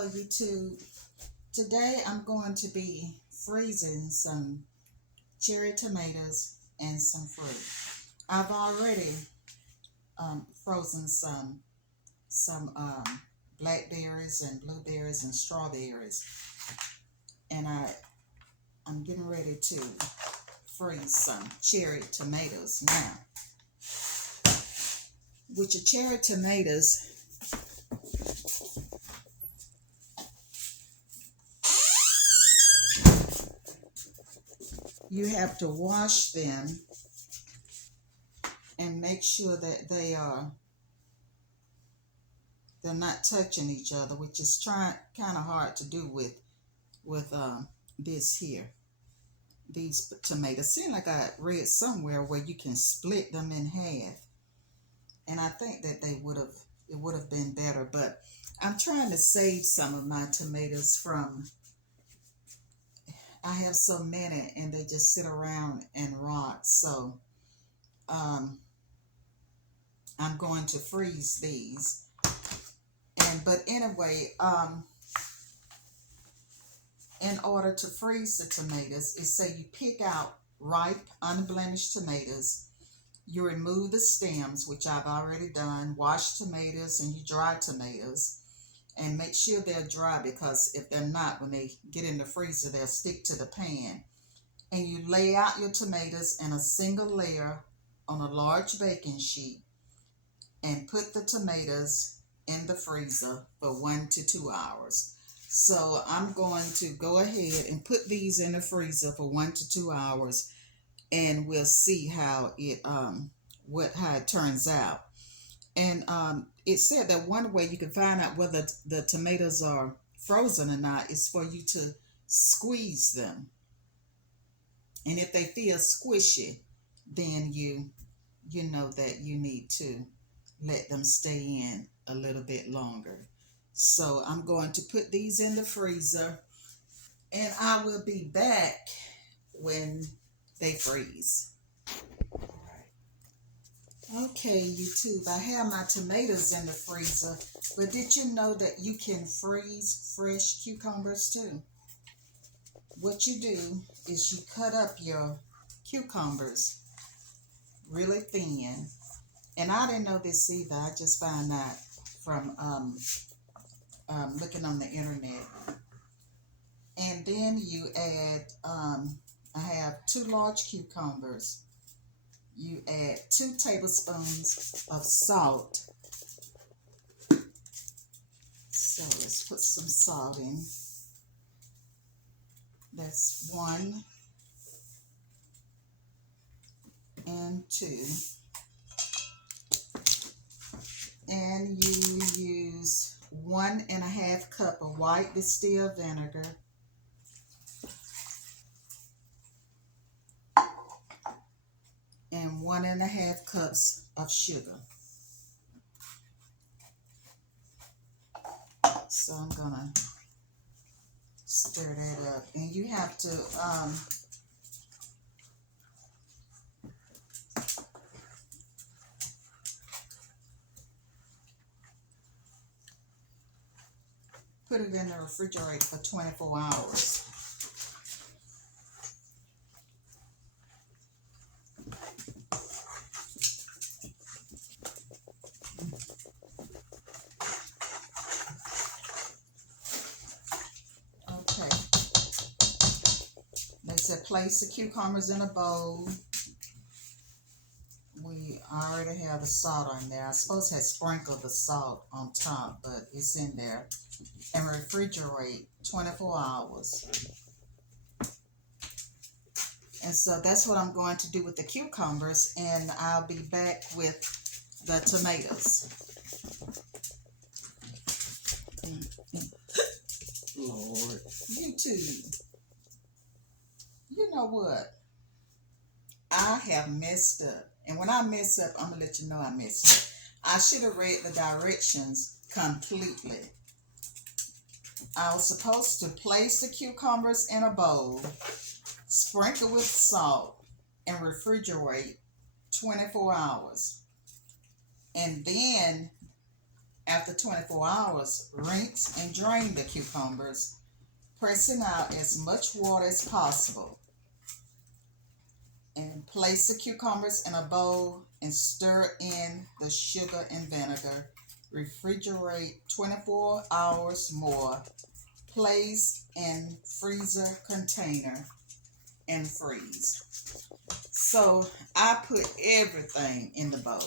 Hello YouTube. Today I'm going to be freezing some cherry tomatoes and some fruit. I've already frozen some blackberries and blueberries and strawberries, and I'm getting ready to freeze some cherry tomatoes now. With your cherry tomatoes, you have to wash them and make sure that they're not touching each other, which is kind of hard to do with this here. These tomatoes seem like I read somewhere where you can split them in half, and I think that it would have been better. But I'm trying to save some of my tomatoes from. I have so many, and they just sit around and rot. So um, I'm going to freeze these. But anyway, in order to freeze the tomatoes, it say you pick out ripe, unblemished tomatoes. You remove the stems, which I've already done, wash tomatoes, and you dry tomatoes. And make sure they're dry, because if they're not, when they get in the freezer, they'll stick to the pan. And you lay out your tomatoes in a single layer on a large baking sheet and put the tomatoes in the freezer for 1 to 2 hours. So I'm going to go ahead and put these in the freezer for 1 to 2 hours, and we'll see how it turns out. And it said that one way you can find out whether the tomatoes are frozen or not is for you to squeeze them. And if they feel squishy, then you know that you need to let them stay in a little bit longer. So I'm going to put these in the freezer, and I will be back when they freeze. Okay, YouTube, I have my tomatoes in the freezer, but did you know that you can freeze fresh cucumbers too? What you do is you cut up your cucumbers really thin, and I didn't know this either. I just found out from looking on the internet. And then you add, I have 2 large cucumbers. You add 2 tablespoons of salt. So let's put some salt in. That's 1 and 2. And you use 1½ cup of white distilled vinegar, and 1½ cups of sugar. So I'm gonna stir that up, and you have to put it in the refrigerator for 24 hours. Okay. They said place the cucumbers in a bowl. We already have the salt on there. I suppose to have sprinkled the salt on top, but it's in there. And refrigerate 24 hours. And so that's what I'm going to do with the cucumbers, and I'll be back with the tomatoes. Lord, YouTube, you know what? I have messed up. And when I mess up, I'm going to let you know I messed up. I should have read the directions completely. I was supposed to place the cucumbers in a bowl, sprinkle with salt, and refrigerate 24 hours. And then, After 24 hours, rinse and drain the cucumbers, pressing out as much water as possible. And place the cucumbers in a bowl and stir in the sugar and vinegar. Refrigerate 24 hours more. Place in freezer container and freeze. So I put everything in the bowl.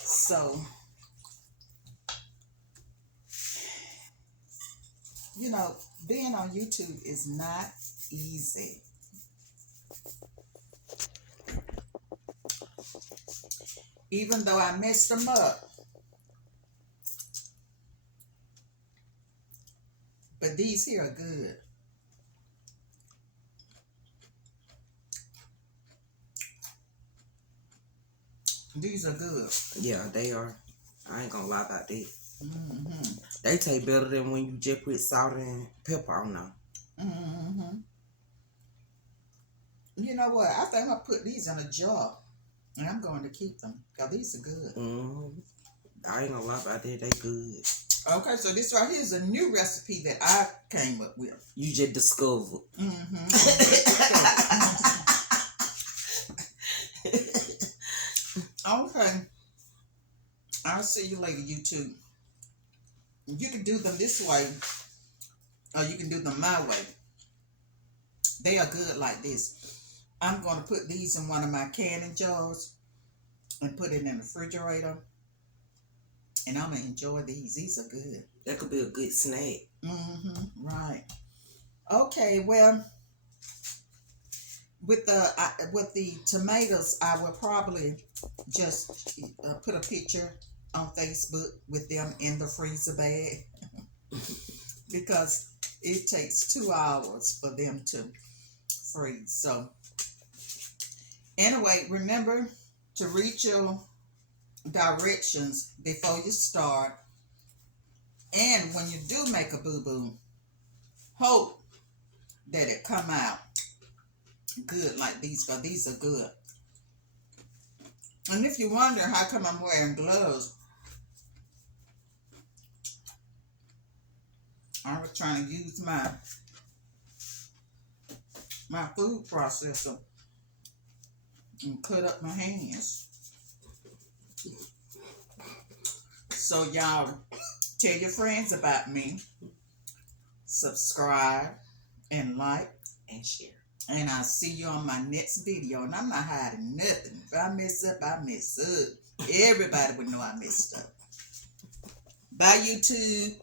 So, you know, being on YouTube is not easy. Even though I messed them up. But these here are good. These are good. Yeah, they are. I ain't gonna lie about that. Mm-hmm. They taste better than when you just put salt and pepper on them. Mm-hmm. You know what? I think I'll put these in a jar. And I'm going to keep them. Because these are good. Mm-hmm. I ain't gonna lie about that. They good. Okay, so this right here is a new recipe that I came up with. You just discovered. Mm-hmm. Okay. I'll see you later, YouTube. You can do them this way, or you can do them my way. They are good like this. I'm going to put these in one of my canning jars and put it in the refrigerator. And I'm going to enjoy these. These are good. That could be a good snack. Mm-hmm. Right. Okay, well, with the tomatoes, I will probably just put a picture on Facebook with them in the freezer bag because it takes 2 hours for them to freeze. So anyway, remember to read your directions before you start. And when you do make a boo-boo, hope that it come out good like these, because these are good. And if you wonder how come I'm wearing gloves, I was trying to use my food processor and cut up my hands. So y'all tell your friends about me, subscribe and like And share. And I'll see you on my next video. And I'm not hiding nothing. If I mess up, I mess up. Everybody would know I messed up. Bye, YouTube.